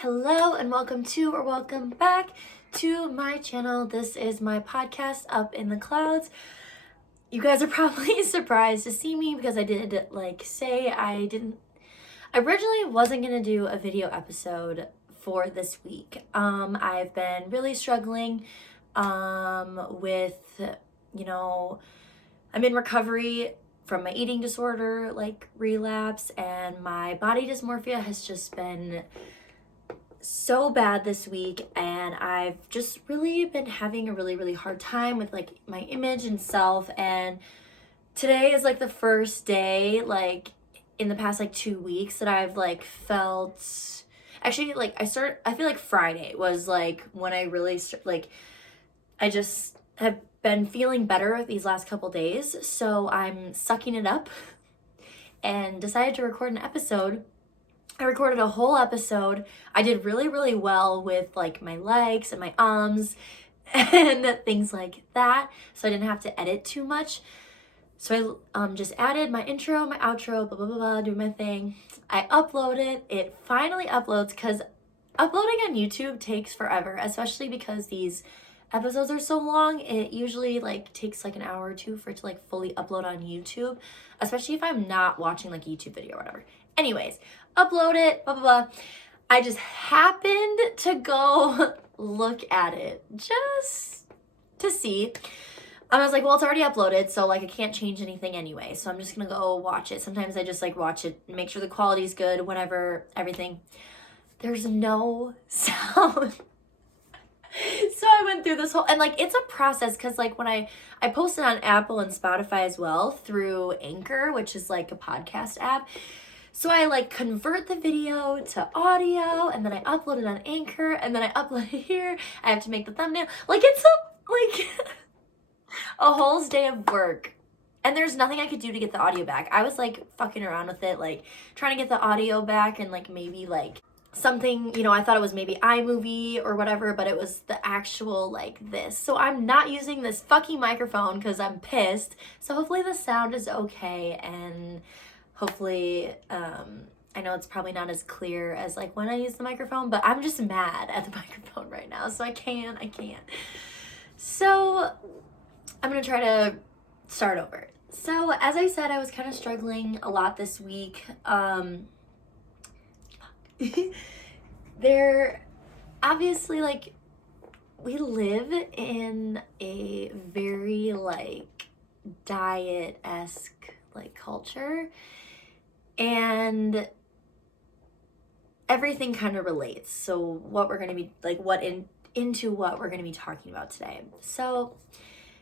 Hello and welcome back to my channel. This is my podcast, Up in the Clouds. You guys are probably surprised to see me because I did say I originally wasn't gonna do a video episode for this week. I've been really struggling with, I'm in recovery from my eating disorder, relapse, and my body dysmorphia has just been so bad this week, and I've just really been having a really hard time with my image and self. And today is the first day in the past 2 weeks that I've felt, actually I feel like Friday was when I really I just have been feeling better these last couple days, so I'm sucking it up and decided to record an episode. I recorded a whole episode. I did really well with my legs and my arms and things like that, so I didn't have to edit too much. So I just added my intro, my outro, blah blah blah, do my thing. I upload it. It finally uploads, because uploading on YouTube takes forever, especially because these episodes are so long. It usually takes an hour or two for it to fully upload on YouTube, especially if I'm not watching a YouTube video or whatever. Anyways, upload it, blah blah blah. I just happened to go look at it just to see. I was like, well, it's already uploaded, so I can't change anything anyway, so I'm just gonna go watch it. Sometimes I just watch it, make sure the quality's good, whatever, everything. There's no sound. So I went through this whole, and it's a process, because when I posted on Apple and Spotify as well through Anchor, which is a podcast app. So I convert the video to audio, and then I upload it on Anchor, and then I upload it here. I have to make the thumbnail. It's a whole day of work. And there's nothing I could do to get the audio back. I was fucking around with it, trying to get the audio back, and maybe something, I thought it was maybe iMovie or whatever, but it was the actual this. So I'm not using this fucking microphone because I'm pissed. So hopefully the sound is okay, and hopefully, I know it's probably not as clear as when I use the microphone, but I'm just mad at the microphone right now, so I can't. So I'm gonna try to start over. So as I said, I was kind of struggling a lot this week. There, obviously, we live in a very diet-esque culture, and everything kind of relates. So what we're going to be into what we're going to be talking about today. So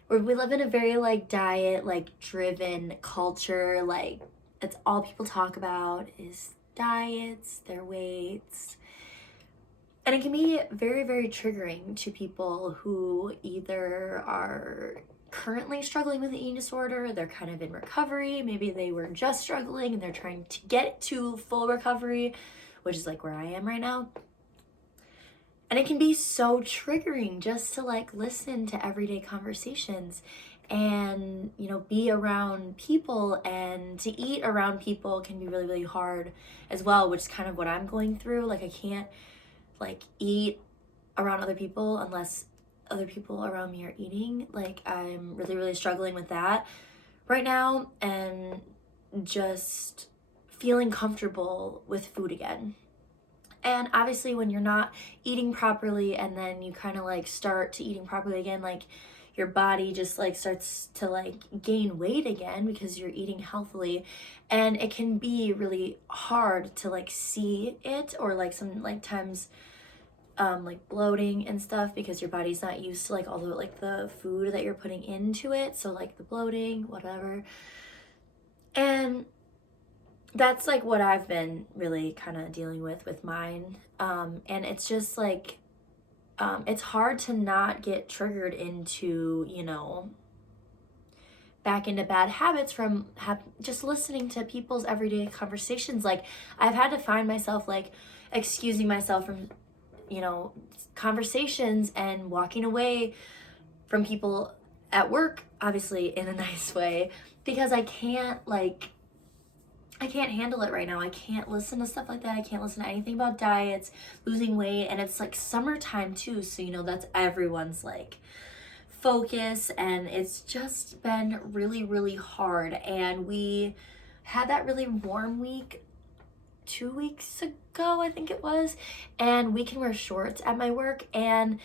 we live in a very diet driven culture. That's all people talk about is diets, their weights. And it can be very triggering to people who either are currently struggling with an eating disorder, they're kind of in recovery, maybe they were just struggling and they're trying to get to full recovery, which is where I am right now. And it can be so triggering just to listen to everyday conversations and be around people, and to eat around people can be really hard as well, which is kind of what I'm going through. I can't eat around other people unless other people around me are eating. I'm really struggling with that right now, and just feeling comfortable with food again. And obviously when you're not eating properly and then you kind of start to eating properly again, your body just starts to gain weight again because you're eating healthily, and it can be really hard to see it, or sometimes bloating and stuff, because your body's not used to all the food that you're putting into it. So the bloating, whatever. And that's what I've been really kind of dealing with mine. And it's just it's hard to not get triggered into, back into bad habits from just listening to people's everyday conversations. I've had to find myself excusing myself from conversations and walking away from people at work, obviously in a nice way, because I can't I can't handle it right now. I can't listen to stuff like that. I can't listen to anything about diets, losing weight, and it's like summertime too, so you know that's everyone's like focus, and it's just been really, really hard. And we had that really warm week 2 weeks ago, I think it was, and we can wear shorts at my work, and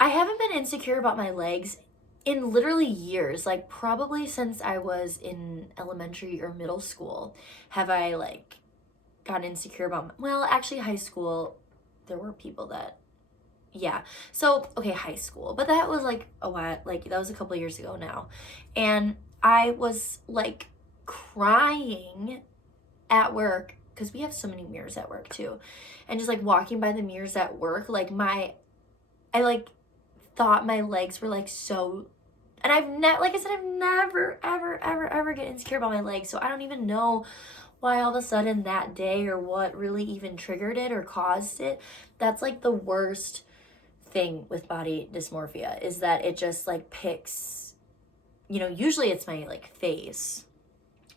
I haven't been insecure about my legs in literally years, like probably since I was in elementary or middle school have I like gotten insecure about well, actually high school there were people that yeah. So, okay, high school, but that was like a while, like that was a couple of years ago now. And I was like crying at work because we have so many mirrors at work too. And just like walking by the mirrors at work, like I like thought my legs were like so, and I've never, like I said, I've never ever get insecure about my legs, so I don't even know why all of a sudden that day or what really even triggered it or caused it. That's like the worst thing with body dysmorphia, is that it just like picks, you know, usually it's my like face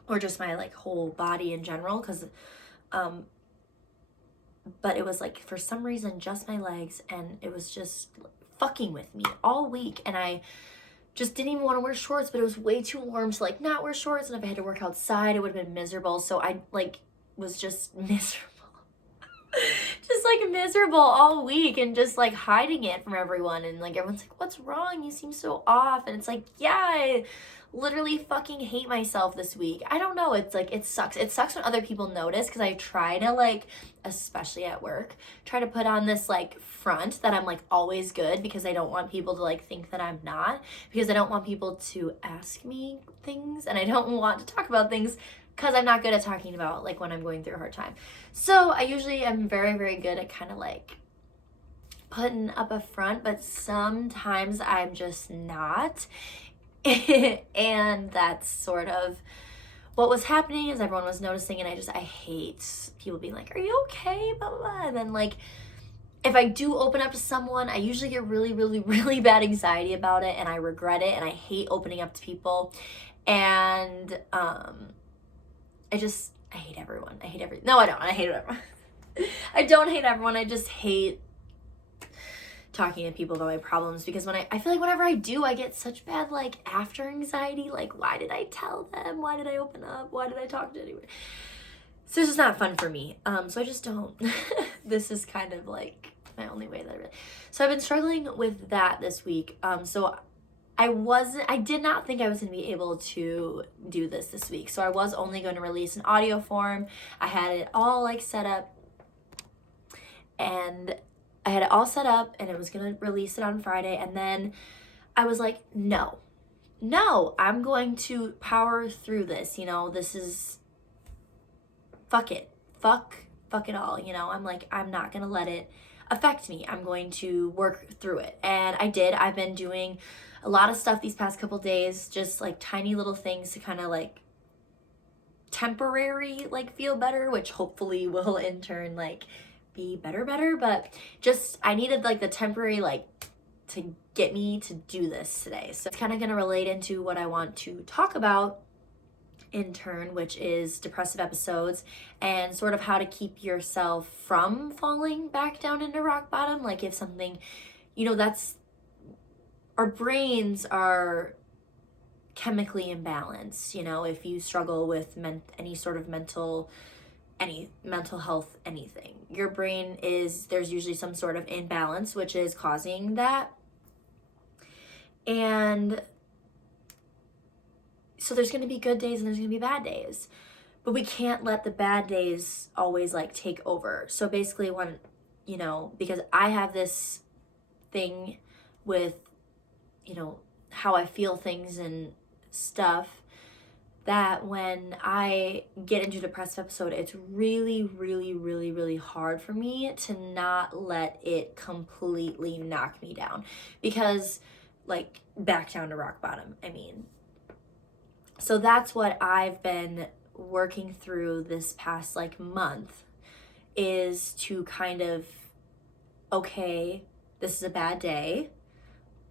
or just my like whole body in general, because but it was like for some reason just my legs, and it was just fucking with me all week, and I just didn't even want to wear shorts, but it was way too warm to like not wear shorts, and if I had to work outside it would have been miserable, so I like was just miserable. Just like miserable all week, and just like hiding it from everyone, and like everyone's like, what's wrong, you seem so off, and it's like, yeah, I literally fucking hate myself this week. I don't know, it's like it sucks when other people notice, because I try to like, especially at work, try to put on this like front that I'm like always good, because I don't want people to like think that I'm not, because I don't want people to ask me things, and I don't want to talk about things because I'm not good at talking about like when I'm going through a hard time. So I usually am very, very good at kind of like putting up a front, but sometimes I'm just not. And that's sort of what was happening, is everyone was noticing, and I hate people being like, are you okay, blah, blah, blah. And then like if I do open up to someone, I usually get really, really, really bad anxiety about it, and I regret it, and I hate opening up to people. And I hate everyone. No, I don't. I hate everyone. I don't hate everyone. I just hate talking to people about my problems, because when I feel like whenever I do, I get such bad like after anxiety. Like, why did I tell them? Why did I open up? Why did I talk to anyone? So this is not fun for me. So I just don't. This is kind of like my only way that I really. So I've been struggling with that this week. So I did not think I was going to be able to do this week. So I was only going to release an audio form. I had it all like set up, and I was going to release it on Friday. And then I was like, no, I'm going to power through this. You know, this is, fuck it. Fuck it all. You know, I'm like, I'm not going to let it affect me. I'm going to work through it. And I did. I've been doing a lot of stuff these past couple days, just like tiny little things to kind of like temporary like feel better, which hopefully will in turn like be better, but just I needed like the temporary like to get me to do this today. So it's kind of going to relate into what I want to talk about in turn, which is depressive episodes, and sort of how to keep yourself from falling back down into rock bottom. Like if something, you know, that's, our brains are chemically imbalanced, you know, if you struggle with any sort of mental health, anything, your brain is, there's usually some sort of imbalance which is causing that. And so there's going to be good days and there's going to be bad days, but we can't let the bad days always like take over. So basically when, you know, because I have this thing with, you know, how I feel things and stuff, that when I get into a depressive episode, it's really, really, really, really hard for me to not let it completely knock me down, because like back down to rock bottom, I mean. So that's what I've been working through this past like month, is to kind of, okay, this is a bad day,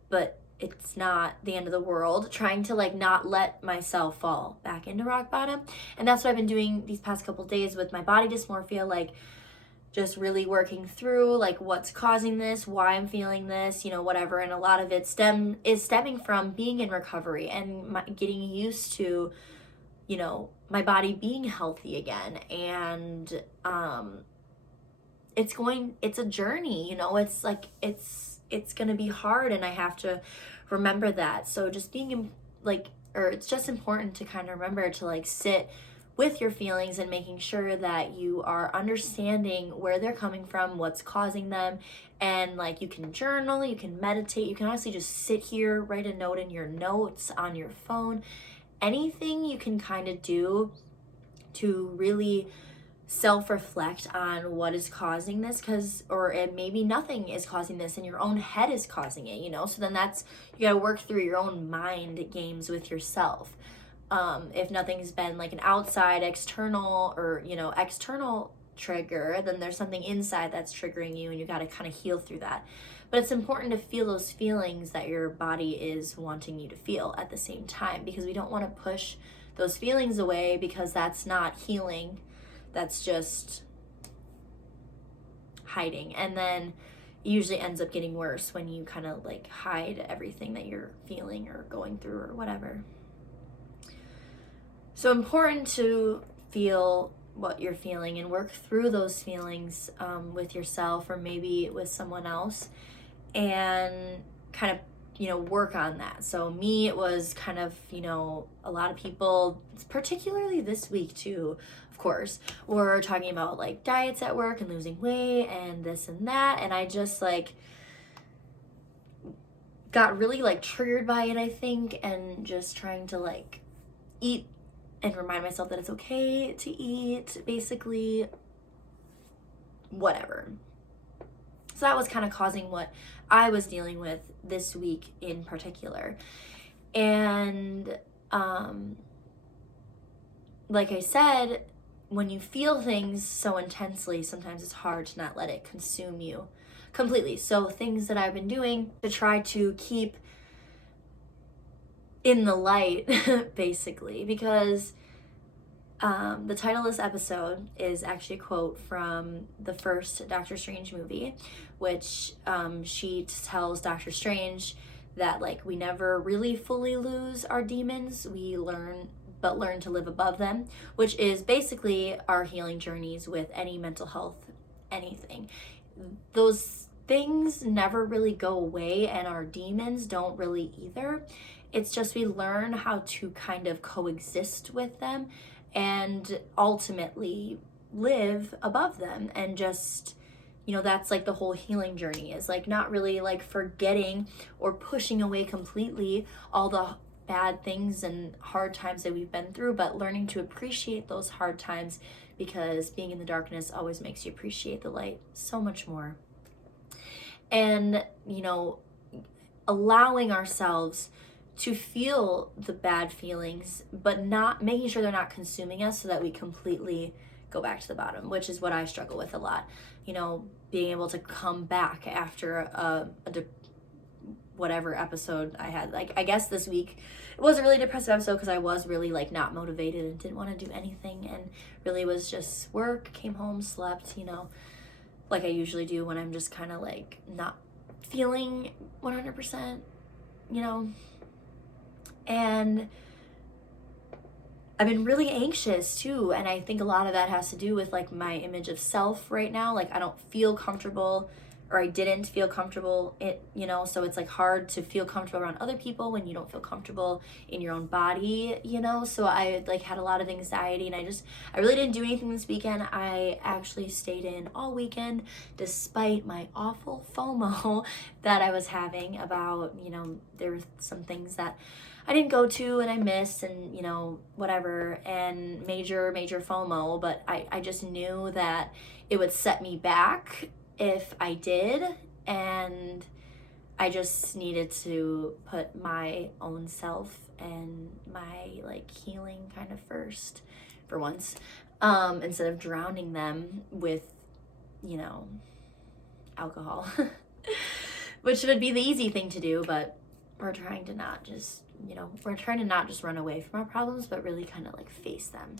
but it's not the end of the world, trying to like not let myself fall back into rock bottom. And that's what I've been doing these past couple days with my body dysmorphia, like just really working through like what's causing this, why I'm feeling this, whatever. And a lot of it is stemming from being in recovery and getting used to, my body being healthy again. And it's a journey, it's like it's gonna be hard, and I have to remember that. So just being it's just important to kind of remember to like sit with your feelings and making sure that you are understanding where they're coming from, what's causing them. And like you can journal, you can meditate, you can honestly just sit here, write a note in your notes on your phone, anything you can kind of do to really self-reflect on what is causing this, or maybe nothing is causing this and your own head is causing it, so then you gotta work through your own mind games with yourself. If nothing's been like an outside external or external trigger, then there's something inside that's triggering you, and you got to kind of heal through that. But it's important to feel those feelings that your body is wanting you to feel at the same time, because we don't want to push those feelings away, because that's not healing, that's just hiding. And then it usually ends up getting worse when you kind of like hide everything that you're feeling or going through or whatever. So important to feel what you're feeling and work through those feelings with yourself or maybe with someone else, and kind of work on that. So me, it was kind of a lot of people, particularly this week too, of course, were talking about like diets at work and losing weight and this and that, and I just like got really like triggered by it, I think, and just trying to like eat and remind myself that it's okay to eat, basically, whatever. So that was kind of causing what I was dealing with this week in particular. And like I said, when you feel things so intensely, sometimes it's hard to not let it consume you completely. So things that I've been doing to try to keep in the light, basically, because the title of this episode is actually a quote from the first Doctor Strange movie, which she tells Doctor Strange that like we never really fully lose our demons, we learn to live above them, which is basically our healing journeys with any mental health, anything. Those things never really go away, and our demons don't really either. It's just we learn how to kind of coexist with them and ultimately live above them. And just, that's like the whole healing journey, is like not really like forgetting or pushing away completely all the bad things and hard times that we've been through, but learning to appreciate those hard times, because being in the darkness always makes you appreciate the light so much more. And, allowing ourselves to feel the bad feelings, but not making sure they're not consuming us, so that we completely go back to the bottom, which is what I struggle with a lot. Being able to come back after whatever episode I had. Like, I guess this week it was a really depressive episode, because I was really like not motivated and didn't want to do anything, and really was just work, came home, slept, like I usually do when I'm just kind of like not feeling 100%, And I've been really anxious too, and I think a lot of that has to do with like my image of self right now. Like I don't feel comfortable, or I didn't feel comfortable, so it's like hard to feel comfortable around other people when you don't feel comfortable in your own body, so I like had a lot of anxiety, and I really didn't do anything this weekend. I actually stayed in all weekend despite my awful FOMO that I was having about, there were some things that I didn't go to and I missed, and whatever, and major FOMO, but I just knew that it would set me back if I did, and I just needed to put my own self and my like healing kind of first for once, instead of drowning them with alcohol which would be the easy thing to do, but we're trying to not just, we're trying to not just run away from our problems, but really kind of like face them.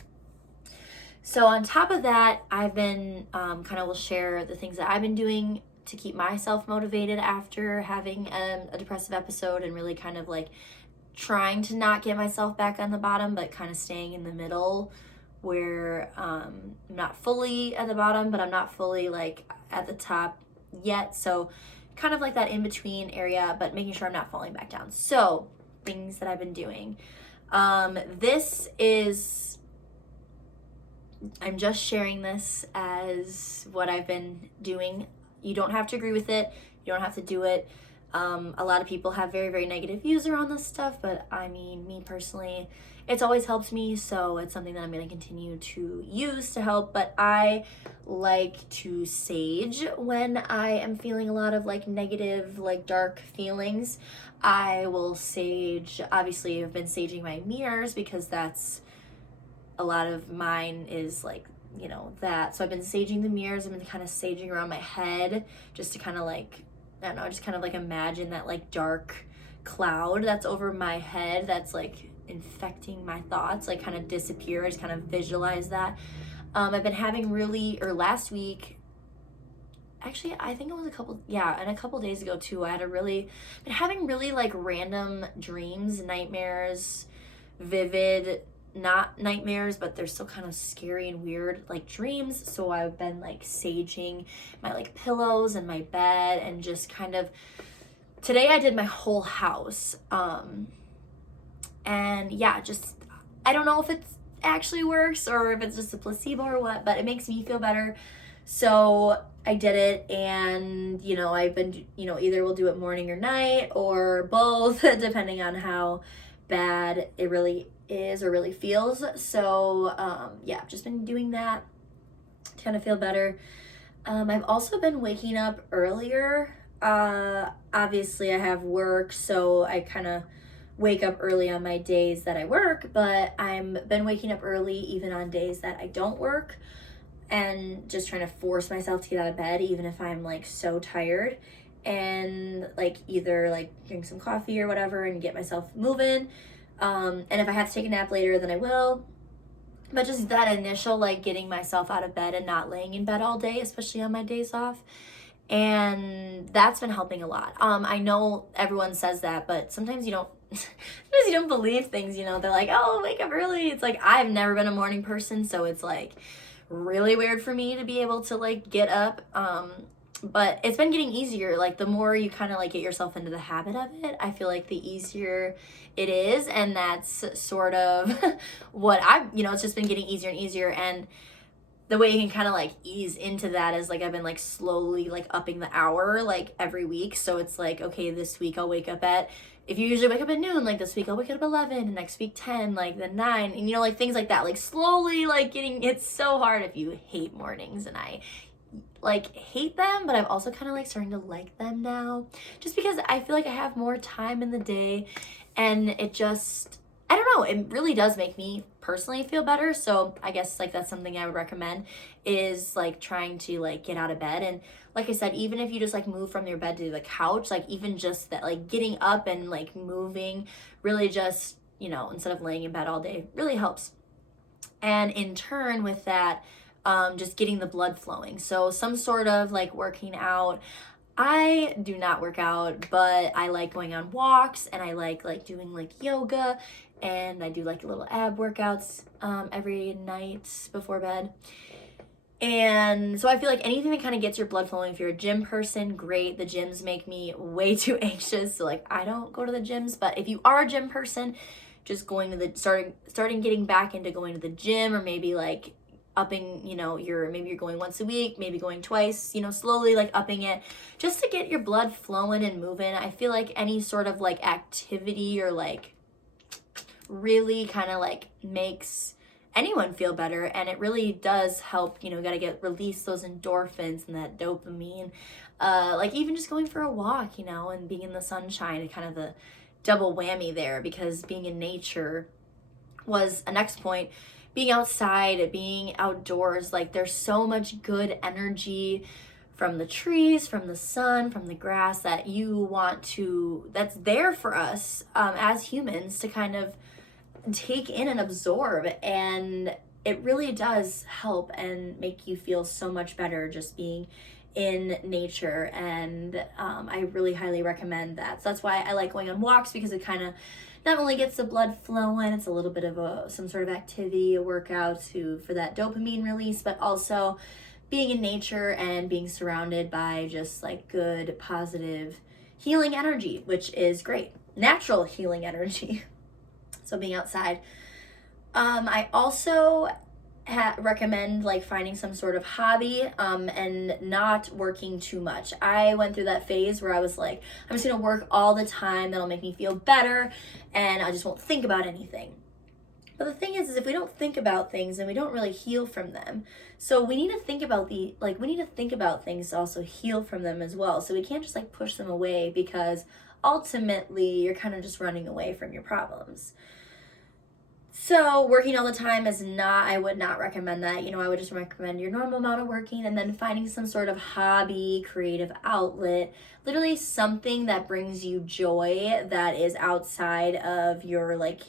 So on top of that, I've been will share the things that I've been doing to keep myself motivated after having a depressive episode, and really kind of like trying to not get myself back on the bottom, but kind of staying in the middle where I'm not fully at the bottom, but I'm not fully like at the top yet. So kind of like that in between area, but making sure I'm not falling back down. So things that I've been doing. I'm just sharing this as what I've been doing. You don't have to agree with it. You don't have to do it. A lot of people have very, very negative views around this stuff, but I mean, me personally, it's always helped me, so it's something that I'm going to continue to use to help. But I like to sage when I am feeling a lot of like negative, like dark feelings. I will sage. Obviously, I've been saging my mirrors because that's a lot of mine is like, that. So I've been saging the mirrors. I've been kind of saging around my head just to kind of like, I don't know, just kind of like imagine that like dark cloud that's over my head that's like infecting my thoughts, like kind of disappear. I just kind of visualize that. I've been having last week, actually, I think it was a couple days ago too, I had been having really like random dreams, nightmares, vivid, not nightmares, but they're still kind of scary and weird like dreams. So I've been like saging my like pillows and my bed, and just kind of, today I did my whole house. And yeah, just, I don't know if it actually works or if it's just a placebo or what, but it makes me feel better. So I did it, and I've been, either we'll do it morning or night or both, depending on how bad it really is or really feels. So I've just been doing that to kind of feel better. I've also been waking up earlier. Obviously I have work, so I kind of wake up early on my days that I work, but I've been waking up early even on days that I don't work, and just trying to force myself to get out of bed even if I'm like so tired, and like either like drink some coffee or whatever and get myself moving. And if I have to take a nap later, then I will. But just that initial like getting myself out of bed and not laying in bed all day, especially on my days off. And that's been helping a lot. I know everyone says that, but sometimes you don't sometimes you don't believe things, they're like, oh, wake up early. It's like, I've never been a morning person, so it's like really weird for me to be able to like get up. But it's been getting easier. Like the more you kind of like get yourself into the habit of it, I feel like the easier it is. And that's sort of what it's just been getting easier and easier. And the way you can kind of like ease into that is like I've been like slowly like upping the hour like every week. So it's like, okay, this week I'll wake up at, if you usually wake up at noon, like this week I'll wake up at 11, and next week 10, like then 9, and like things like that, like slowly like it's so hard if you hate mornings, and I like hate them, but I'm also kind of like starting to like them now, just because I feel like I have more time in the day, and it just, I don't know, it really does make me personally feel better. So I guess like that's something I would recommend, is like trying to like get out of bed. And like I said, even if you just like move from your bed to the couch, like even just that, like getting up and like moving really just, instead of laying in bed all day, really helps. And in turn with that, just getting the blood flowing. So some sort of like working out. I do not work out, but I like going on walks, and I like doing like yoga, and I do like little ab workouts every night before bed. And so I feel like anything that kind of gets your blood flowing, if you're a gym person, great. The gyms make me way too anxious, so like I don't go to the gyms. But if you are a gym person, just going to the starting getting back into going to the gym, or maybe like upping, maybe you're going once a week, maybe going twice, slowly like upping it just to get your blood flowing and moving. I feel like any sort of like activity or like really kind of like makes anyone feel better, and it really does help, gotta release those endorphins and that dopamine, like even just going for a walk, and being in the sunshine, and kind of the double whammy there, because being in nature was a next point. Being outside, being outdoors, like there's so much good energy from the trees, from the sun, from the grass that you want to, that's there for us as humans to kind of take in and absorb. And it really does help and make you feel so much better just being in nature. And I really highly recommend that. So that's why I like going on walks, because it kind of not only gets the blood flowing, it's a little bit of some sort of activity, a workout for that dopamine release, but also being in nature and being surrounded by just like good, positive, healing energy, which is great. Natural healing energy. So being outside. I also recommend like finding some sort of hobby and not working too much. I went through that phase where I was like, I'm just gonna work all the time, that'll make me feel better, and I just won't think about anything. But the thing is if we don't think about things, then we don't really heal from them. So we need to think about things to also heal from them as well. So we can't just like push them away, because ultimately you're kind of just running away from your problems. So working all the time I would not recommend that. I would just recommend your normal amount of working, and then finding some sort of hobby, creative outlet, literally something that brings you joy that is outside of your like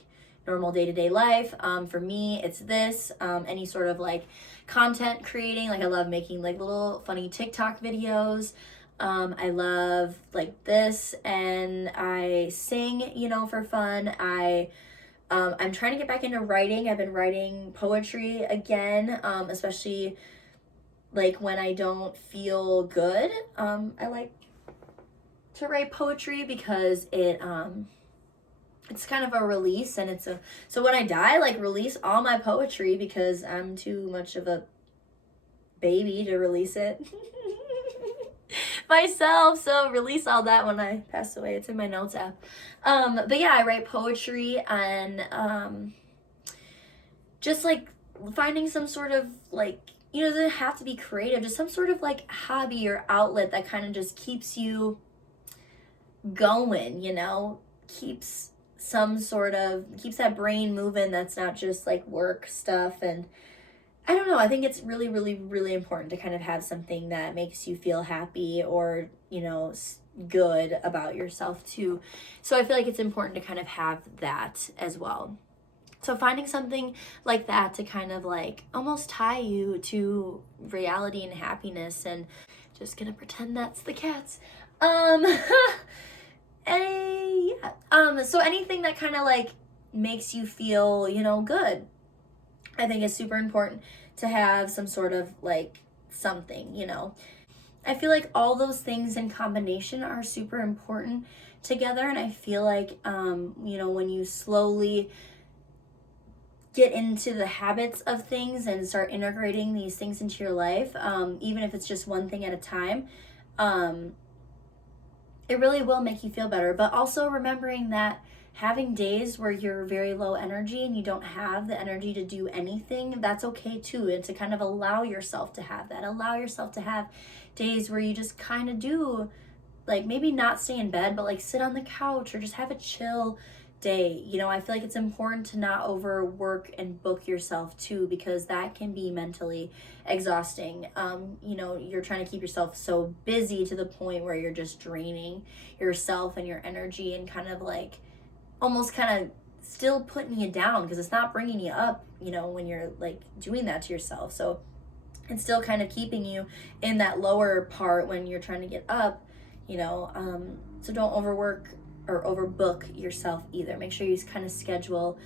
normal day-to-day life. For me, it's this, any sort of like content creating. Like I love making like little funny TikTok videos. I love like this, and I sing, for fun. I'm trying to get back into writing. I've been writing poetry again, especially like when I don't feel good. I like to write poetry because it's kind of a release, and so when I die, like release all my poetry, because I'm too much of a baby to release it myself. So release all that when I pass away. It's in my notes app. But yeah, I write poetry, and just like finding some sort of like, it doesn't have to be creative, just some sort of like hobby or outlet that kind of just keeps you going, keeps that brain moving, that's not just like work stuff. And I don't know, I think it's really, really, really important to kind of have something that makes you feel happy or, good about yourself too. So I feel like it's important to kind of have that as well. So finding something like that to kind of like almost tie you to reality and happiness, and just gonna pretend that's the cats. Yeah. So anything that kind of like makes you feel, good, I think is super important to have some sort of like something, I feel like all those things in combination are super important together. And I feel like, when you slowly get into the habits of things and start integrating these things into your life, even if it's just one thing at a time, it really will make you feel better. But also remembering that having days where you're very low energy and you don't have the energy to do anything, that's okay too. And to kind of allow yourself to have that. Allow yourself to have days where you just kind of do, like maybe not stay in bed, but like sit on the couch or just have a chill day. I feel like it's important to not overwork and book yourself too, because that can be mentally exhausting. You're trying to keep yourself so busy to the point where you're just draining yourself and your energy, and kind of like almost kind of still putting you down, because it's not bringing you up, when you're like doing that to yourself. So it's still kind of keeping you in that lower part when you're trying to get up, so don't overwork or overbook yourself either. Make sure you kind of schedule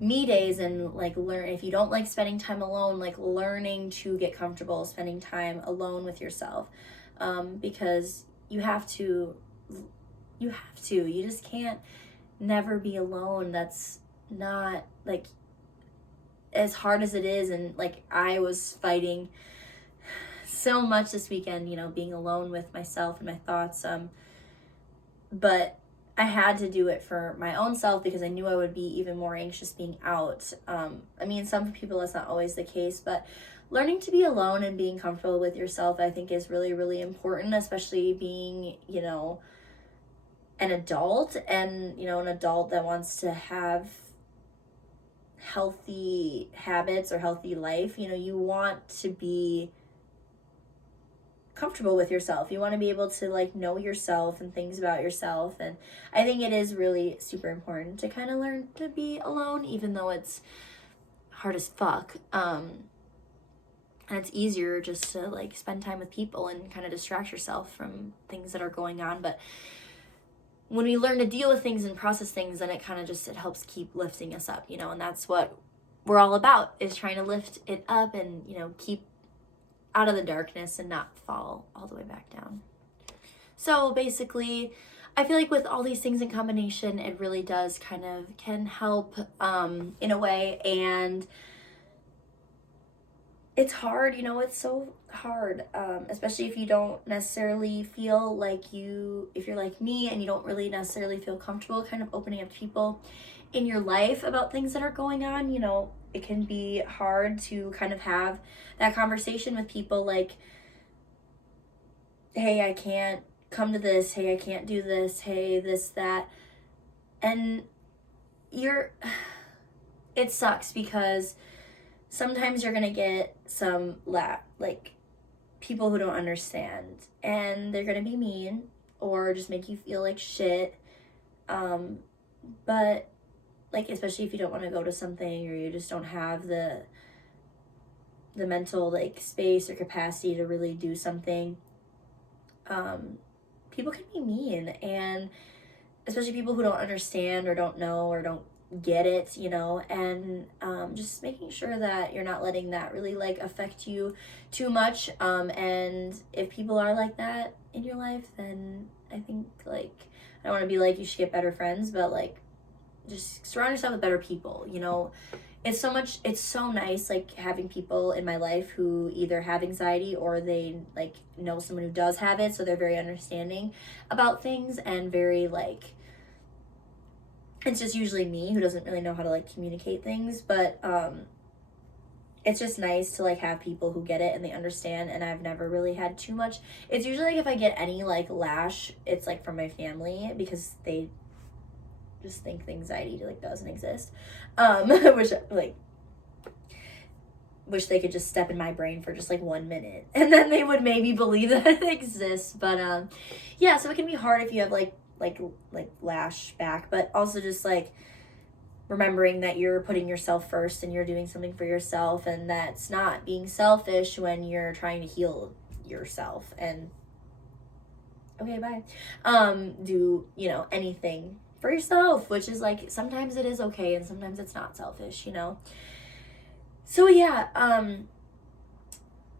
me days, and like learn, if you don't like spending time alone, like learning to get comfortable spending time alone with yourself, because you just can't never be alone. That's not like, as hard as it is, and like I was fighting so much this weekend, being alone with myself and my thoughts, but I had to do it for my own self, because I knew I would be even more anxious being out. Some people that's not always the case, but learning to be alone and being comfortable with yourself, I think, is really, really important, especially being, an adult, and, an adult that wants to have healthy habits or healthy life. You want to be comfortable with yourself. You want to be able to like know yourself and things about yourself. And I think it is really super important to kind of learn to be alone, even though it's hard as fuck. And it's easier just to like spend time with people and kind of distract yourself from things that are going on. But when we learn to deal with things and process things, then it kind of just, it helps keep lifting us up, you know, and that's what we're all about, is trying to lift it up and, you know, keep out of the darkness and not fall all the way back down. So basically, I feel like with all these things in combination, it really does kind of can help in a way. And it's hard, you know, it's so hard, especially if you don't necessarily feel like if you're like me and you don't really necessarily feel comfortable kind of opening up to people in your life about things that are going on. You know, it can be hard to kind of have that conversation with people like, hey, I can't come to this, hey, I can't do this, hey, this, that. And it sucks because sometimes you're gonna get some like people who don't understand, and they're gonna be mean or just make you feel like shit. But like, especially if you don't want to go to something or you just don't have the mental like space or capacity to really do something, people can be mean, and especially people who don't understand or don't know or don't get it, you know. And just making sure that you're not letting that really like affect you too much. And if people are like that in your life, then I think like, I don't want to be like you should get better friends, but like just surround yourself with better people, you know. It's so nice like having people in my life who either have anxiety or they like know someone who does have it, so they're very understanding about things and very like, it's just usually me who doesn't really know how to like communicate things. But it's just nice to like have people who get it and they understand. And I've never really had too much. It's usually like if I get any like lash, it's like from my family, because they just think the anxiety like doesn't exist, which like wish they could just step in my brain for just like 1 minute and then they would maybe believe that it exists. But yeah, so it can be hard if you have like lash back, but also just like remembering that you're putting yourself first and you're doing something for yourself, and that's not being selfish when you're trying to heal yourself and okay, bye, do, you know, anything for yourself, which is like, sometimes it is okay and sometimes it's not selfish, you know. So yeah,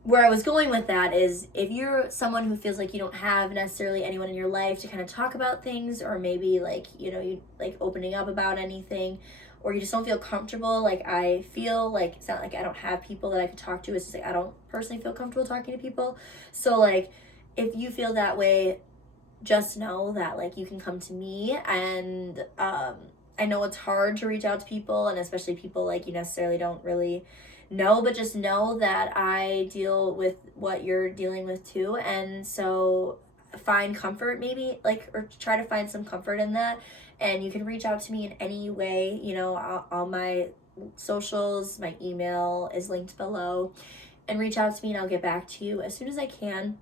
where I was going with that is, if you're someone who feels like you don't have necessarily anyone in your life to kind of talk about things, or maybe like, you know, you like opening up about anything, or you just don't feel comfortable, like I feel like it's not like I don't have people that I could talk to, it's just like I don't personally feel comfortable talking to people. So like, if you feel that way, just know that like you can come to me. And I know it's hard to reach out to people, and especially people like you necessarily don't really know, but just know that I deal with what you're dealing with too. And so find comfort, maybe like, or try to find some comfort in that. And you can reach out to me in any way, you know. All my socials, my email is linked below, and reach out to me and I'll get back to you as soon as I can.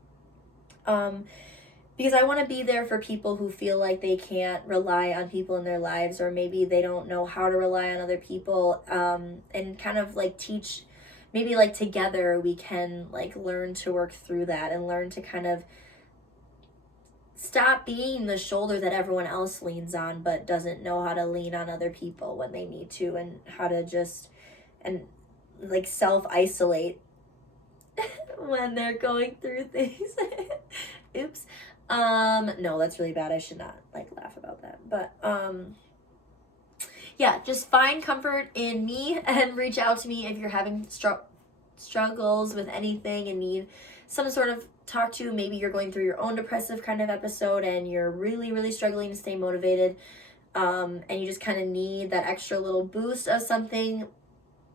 Because I want to be there for people who feel like they can't rely on people in their lives, or maybe they don't know how to rely on other people, and kind of like teach, maybe like together we can like learn to work through that and learn to kind of stop being the shoulder that everyone else leans on but doesn't know how to lean on other people when they need to, and how to just, and like self-isolate when they're going through things. Oops. No, that's really bad. I should not like laugh about that. But yeah, just find comfort in me and reach out to me if you're having struggles with anything and need some sort of talk to. Maybe you're going through your own depressive kind of episode and you're really, really struggling to stay motivated, and you just kind of need that extra little boost of something,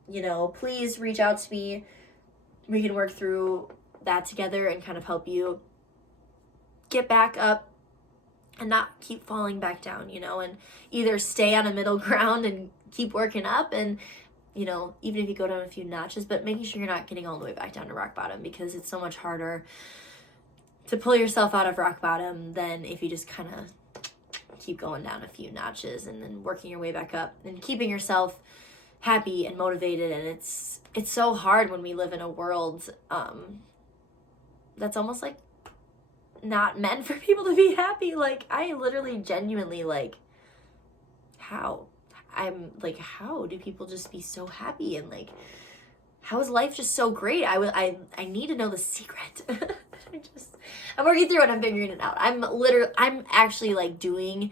you know, please reach out to me. We can work through that together and kind of help you get back up and not keep falling back down, you know, and either stay on a middle ground and keep working up, and, you know, even if you go down a few notches, but making sure you're not getting all the way back down to rock bottom, because it's so much harder to pull yourself out of rock bottom than if you just kind of keep going down a few notches and then working your way back up and keeping yourself happy and motivated. And it's so hard when we live in a world that's almost like not meant for people to be happy. Like, I literally genuinely, like, how do people just be so happy, and like, how is life just so great? I need to know the secret. I'm working through it. I'm figuring it out. I'm actually like doing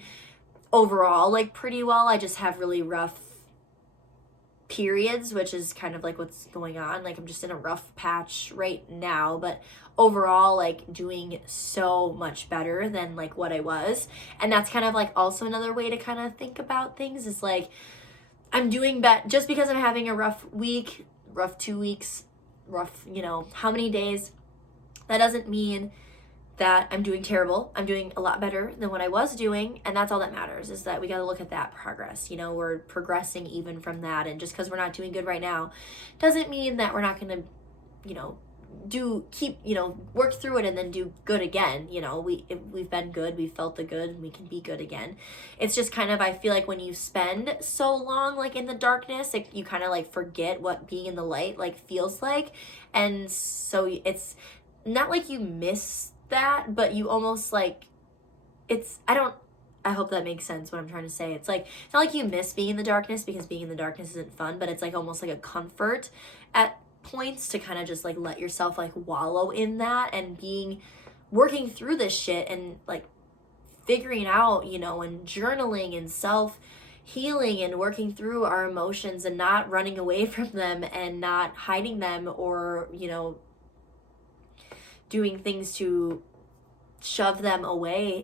overall like pretty well. I just have really rough periods, which is kind of like what's going on. Like, I'm just in a rough patch right now, but overall, like, doing so much better than like what I was. And that's kind of like also another way to kind of think about things, is like, I'm doing better just because I'm having a rough week, rough 2 weeks, rough, how many days. That doesn't mean that I'm doing terrible. I'm doing a lot better than what I was doing, and that's all that matters, is that we got to look at that progress. We're progressing even from that, and just because we're not doing good right now doesn't mean that we're not going to, work through it and then do good again. We've been good, we've felt the good, and we can be good again. It's just kind of, I feel like when you spend so long like in the darkness, like, you kind of like forget what being in the light like feels like. And so it's not like you miss that, but you almost like, I hope that makes sense what I'm trying to say. It's like, it's not like you miss being in the darkness, because being in the darkness isn't fun, but it's like almost like a comfort at points to kind of just like let yourself like wallow in that, and working through this shit and like figuring out, and journaling and self-healing and working through our emotions and not running away from them and not hiding them, or, doing things to shove them away,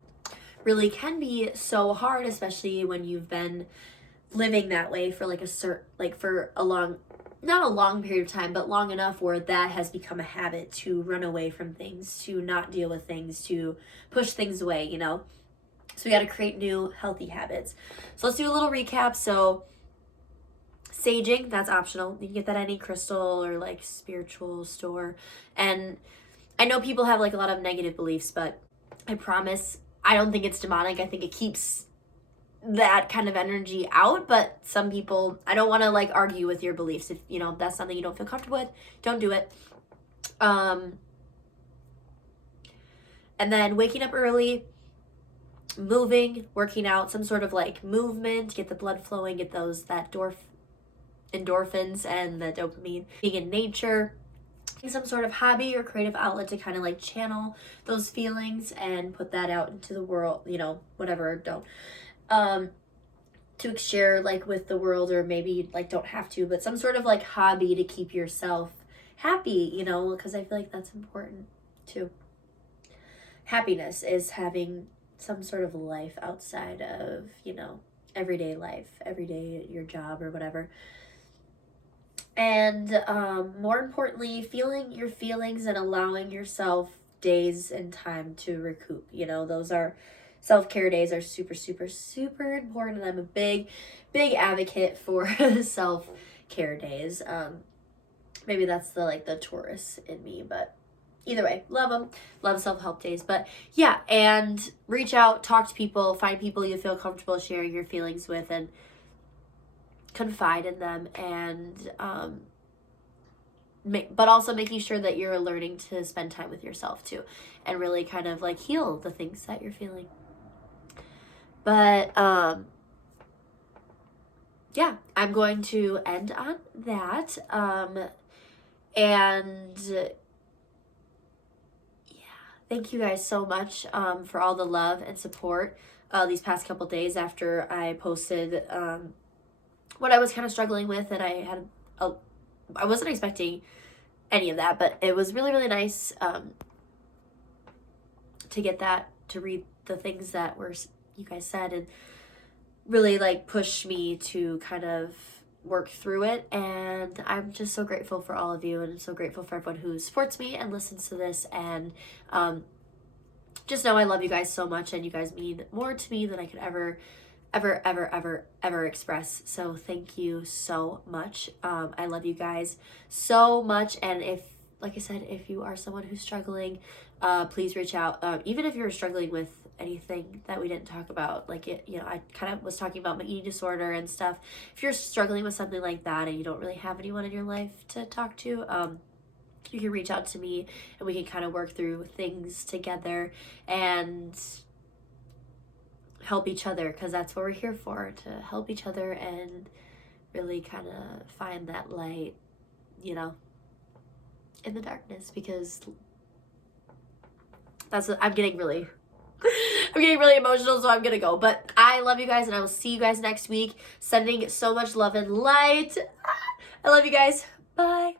really can be so hard, especially when you've been living that way for like for a long, not a long period of time, but long enough where that has become a habit, to run away from things, to not deal with things, to push things away, So we got to create new healthy habits. So let's do a little recap. So saging, that's optional. You can get that at any crystal or like spiritual store. And I know people have like a lot of negative beliefs, but I promise I don't think it's demonic. I think it keeps that kind of energy out. But some people, I don't want to like argue with your beliefs. If that's something you don't feel comfortable with, don't do it. And then waking up early, moving, working out, some sort of like movement, get the blood flowing, get that endorphins and the dopamine. Being in nature, some sort of hobby or creative outlet to kind of like channel those feelings and put that out into the world, whatever. Don't to share like with the world, or maybe like don't have to, but some sort of like hobby to keep yourself happy, because I feel like that's important too. Happiness is having some sort of life outside of, everyday life, everyday your job or whatever. And more importantly, feeling your feelings and allowing yourself days and time to recoup. Those are self-care days are super, super, super important. I'm a big, big advocate for self-care days. Maybe that's the Taurus in me, but either way, love them. Love self-help days. But yeah, and reach out, talk to people, find people you feel comfortable sharing your feelings with, and confide in them, and but also making sure that you're learning to spend time with yourself too, and really kind of like heal the things that you're feeling. But yeah, I'm going to end on that. And yeah, thank you guys so much for all the love and support these past couple days after I posted what I was kind of struggling with, and I wasn't expecting any of that, but it was really, really nice to get that, to read the things that you guys said, and really like push me to kind of work through it. And I'm just so grateful for all of you, and I'm so grateful for everyone who supports me and listens to this, and just know I love you guys so much, and you guys mean more to me than I could ever express. So thank you so much. I love you guys so much. And if like I said, if you are someone who's struggling, please reach out. Even if you're struggling with anything that we didn't talk about, like I kind of was talking about my eating disorder and stuff. If you're struggling with something like that and you don't really have anyone in your life to talk to, you can reach out to me and we can kind of work through things together and help each other, because that's what we're here for, to help each other and really kind of find that light, in the darkness, because that's what I'm getting really emotional, so I'm gonna go. But I love you guys, and I will see you guys next week. Sending so much love and light. I love you guys. Bye.